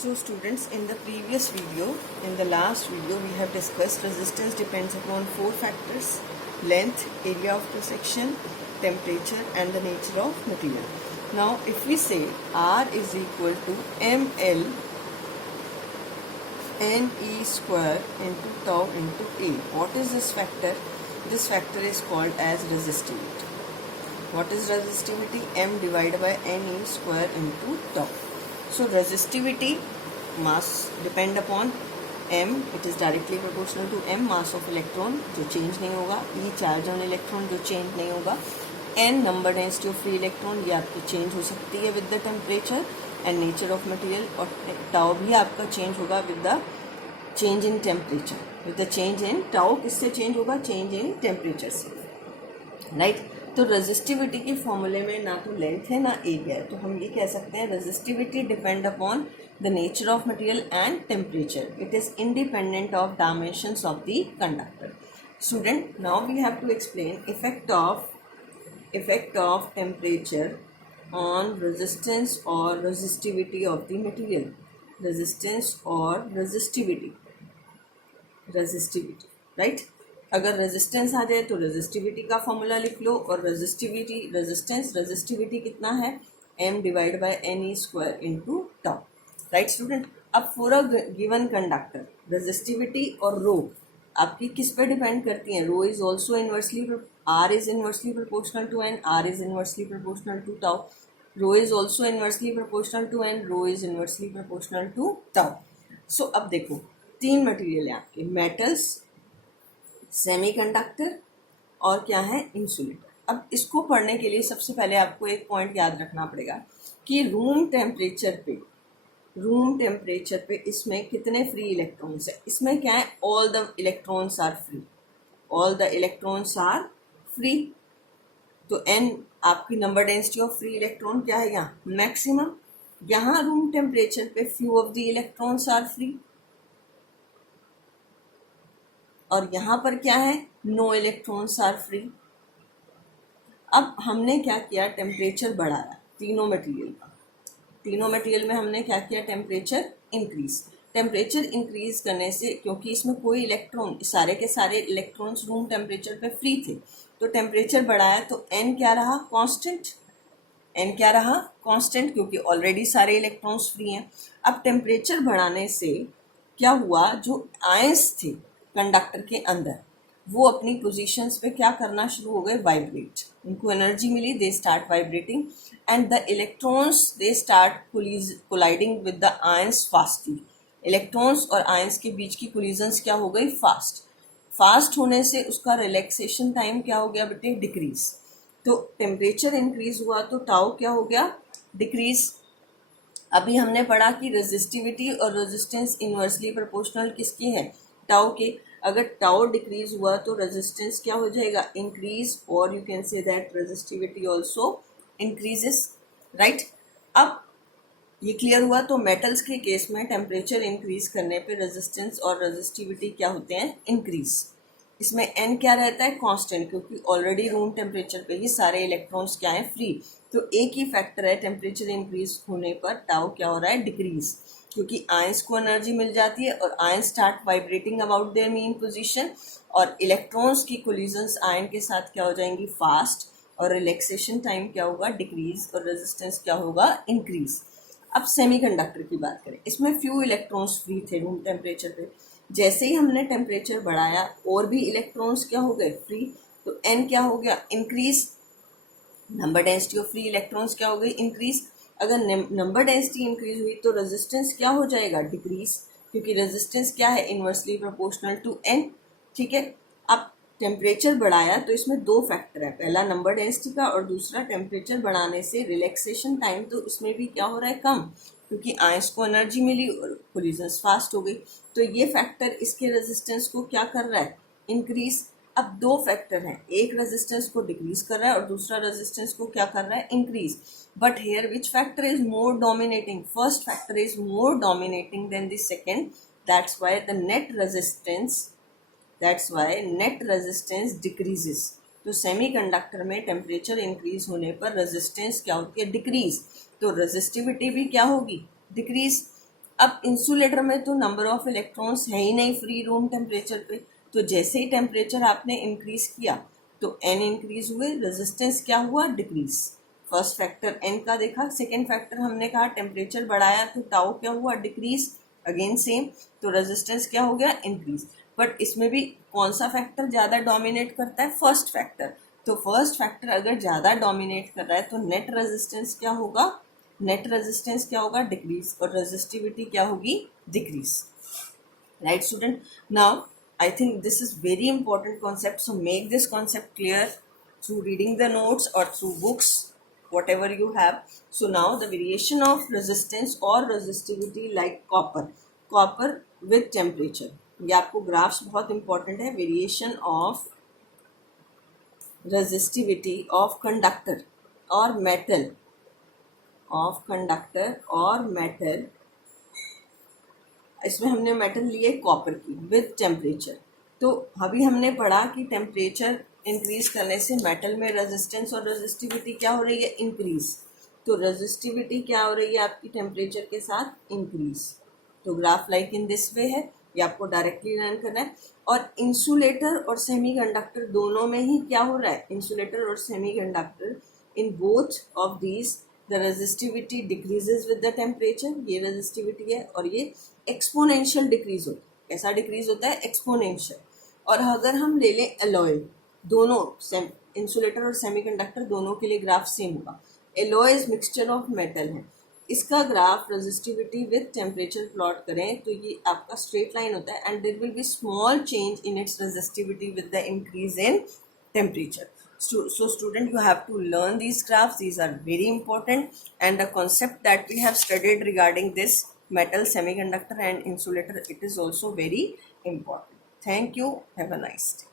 So students, in the previous video, in the last video, we have discussed resistance depends upon four factors: length, area of cross section, temperature and the nature of material. Now if we say R is equal to ml Ne square into tau into A, what is this factor? This factor is called as resistivity. What is resistivity? M divided by Ne square into tau. So resistivity mass depend upon M, it is directly proportional to M, mass of electron जो change नहीं होगा, E charge on electron जो change नहीं होगा, N number density of free electron ये आपकी change हो सकती है with the temperature and nature of material, और tau भी आपका change होगा with the change in temperature. With the change in tau किससे change होगा? Change in temperature से, right? तो रेजिस्टिविटी के फॉर्मूले में ना तो लेंथ है ना एरिया है, तो हम ये कह सकते हैं resistivity depend upon the nature of material and temperature. It is independent of dimensions of the conductor. Student, now we have to explain effect of temperature on resistance और resistivity of the material. Resistance और resistivity, right? अगर resistance आ जाए तो resistivity का formula लिख लो, और resistivity कितना है? m divide by Ne square into tau, right student? अब for a given conductor resistivity और रो आपकी किस पे डिपेंड करती हैं? Rho is also inversely, r is inversely proportional to n, r is inversely proportional to tau. Rho is also inversely proportional to n, rho is inversely proportional to tau. So अब देखो, तीन material है आपके, metals, semiconductor और क्या है? Insulator. अब इसको पढ़ने के लिए सबसे पहले आपको एक पॉइंट याद रखना पड़ेगा कि रूम टेम्परेचर पे इसमें कितने फ्री इलेक्ट्रॉन्स है. इसमें क्या है? All the electrons are free. तो n आपकी number density of free electron क्या है? यहाँ मैक्सिमम. यहाँ रूम टेम्परेचर पे few of the electrons are free, और यहाँ पर क्या है? No electrons are free. अब हमने क्या किया? टेम्परेचर बढ़ाया तीनों मटेरियल में हमने क्या किया? टेम्परेचर इंक्रीज करने से, क्योंकि इसमें कोई इलेक्ट्रॉन, सारे के सारे इलेक्ट्रॉन्स रूम टेम्परेचर पे फ्री थे, तो टेम्परेचर बढ़ाया तो n क्या रहा? कांस्टेंट, क्योंकि ऑलरेडी सारे इलेक्ट्रॉन्स फ्री हैं. अब टेम्परेचर बढ़ाने से क्या हुआ? जो आयंस थे कंडक्टर के अंदर, वो अपनी पोजीशंस पे क्या करना शुरू हो गए? वाइब्रेट. उनको एनर्जी मिली, they start vibrating, and the electrons they start colliding with the ions fastly. Electrons और आयंस के बीच की कोलिजन्स क्या हो गई? फास्ट होने से उसका रिलैक्सेशन टाइम क्या हो गया बेटे? डिक्रीज. तो टेम्परेचर इंक्रीज हुआ तो टाउ क्या हो गया? डिक्रीज. अभी हमने पढ़ा कि रेजिस्टिविटी और रेजिस्टेंस इनवर्सली प्रोपोर्शनल किसकी है? टाउ के. अगर टाउ डिक्रीज हुआ तो रेजिस्टेंस क्या हो जाएगा? इंक्रीज, और you can say that resistivity also increases, right? अब ये क्लियर हुआ. तो मेटल्स के केस में टेम्परेचर इंक्रीज करने पे रेजिस्टेंस और रेजिस्टिविटी क्या होते हैं? इंक्रीज. इसमें n क्या रहता है? कांस्टेंट, क्योंकि ऑलरेडी रूम टेम्परेचर पे ही सारे इलेक्ट्रॉन्स क्या है? फ्री. तो एक ही फैक्टर है, टेम्परेचर इंक्रीज होने पर टाउ क्या हो रहा है? डिक्रीज, क्योंकि आयंस को एनर्जी मिल जाती है और ions start vibrating about their mean position, और इलेक्ट्रॉन्स की कोलिजन्स आयन के साथ क्या हो जाएंगी? फास्ट, और रिलैक्सेशन टाइम क्या होगा? डिक्रीज, और रेजिस्टेंस क्या होगा? इंक्रीज. अब सेमीकंडक्टर की बात करें, इसमें फ्यू इलेक्ट्रॉन्स फ्री थे रूम टेम्परेचर पे. जैसे ही हमने टेम्परेचर बढ़ाया और भी इलेक्ट्रॉन्स क्या हो गए? फ्री. तो n क्या हो गया? Increase. Number density of free electrons क्या हो गई? इंक्रीज. अगर नंबर डेंसिटी इंक्रीज हुई तो रेजिस्टेंस क्या हो जाएगा? डिक्रीज, क्योंकि रेजिस्टेंस क्या है? Inversely proportional to n. ठीक है. अब टेम्परेचर बढ़ाया तो इसमें दो फैक्टर है, पहला नंबर डेंसिटी का और दूसरा टेम्परेचर बढ़ाने से रिलैक्सेशन टाइम. तो इसमें भी क्या हो रहा है? कम, क्योंकि आयंस को एनर्जी मिली और कोलिजन्स फास्ट हो गई. तो ये फैक्टर इसके रेजिस्टेंस को क्या कर रहा है? इंक्रीज. अब दो फैक्टर हैं, एक रेजिस्टेंस को डिक्रीज कर रहा है और दूसरा रेजिस्टेंस को क्या कर रहा है? Increase. But here which factor is more dominating? First factor is more dominating than the second. That's why net resistance decreases. तो सेमीकंडक्टर में टेम्परेचर इंक्रीज होने पर रेजिस्टेंस क्या होती है? डिक्रीज. तो रेजिस्टिविटी भी क्या होगी? डिक्रीज. अब इंसुलेटर में तो नंबर ऑफ इलेक्ट्रॉन्स है ही नहीं फ्री रूम टेम्परेचर पे, तो जैसे ही टेम्परेचर आपने इंक्रीज किया तो एन इंक्रीज हुए, रेजिस्टेंस क्या हुआ, डिक्रीज। फर्स्ट फैक्टर एन का देखा, सेकेंड फैक्टर हमने कहा टेम्परेचर बढ़ाया तो टाउ क्या हुआ, डिक्रीज, अगेन सेम, तो रेजिस्टेंस क्या हो गया, इंक्रीज। बट इसमें भी कौन सा फैक्टर ज़्यादा डोमिनेट करता है, फर्स्ट फैक्टर। तो फर्स्ट फैक्टर अगर ज़्यादा डोमिनेट कर रहा है तो नेट रेजिस्टेंस क्या होगा, नेट रेजिस्टेंस क्या होगा, डिक्रीज, और रेजिस्टिविटी क्या होगी, decrease. Right student, now I think this is very important concept, so make this concept clear through reading the notes or through books, whatever you have. So now the variation of resistance or resistivity like copper with temperature, ये आपको graphs बहुत important है। Variation of resistivity of conductor or metal, of conductor or metal, इसमें हमने metal लिए copper की with temperature. तो अभी हमने पढ़ा कि टेम्परेचर इंक्रीज करने से मेटल में रेजिस्टेंस और रेजिस्टिविटी क्या हो रही है, इंक्रीज। तो रेजिस्टिविटी क्या हो रही है आपकी टेम्परेचर के साथ, इंक्रीज। तो graph like in this way है, ये आपको डायरेक्टली लर्न करना है। और इंसुलेटर और सेमीकंडक्टर दोनों में ही क्या हो रहा है, इंसुलेटर और semiconductor, in both of these the resistivity decreases with the temperature, ये रेजिस्टिविटी है, और ये एक्सपोनेंशियल डिक्रीज होता है। कैसा डिक्रीज होता है, एक्सपोनेंशियल। और अगर हम ले लें एलॉय, दोनों इंसुलेटर और सेमीकंडक्टर दोनों के लिए ग्राफ सेम होगा। Alloy is mixture of metal है, इसका graph resistivity with temperature plot करें तो ये आपका स्ट्रेट लाइन होता है, and there will be small change in its resistivity with the increase in temperature. So student, you have to learn these graphs. These are very important, and the concept that we have studied regarding this metal, semiconductor and insulator, it is also very important. Thank you. Have a nice day.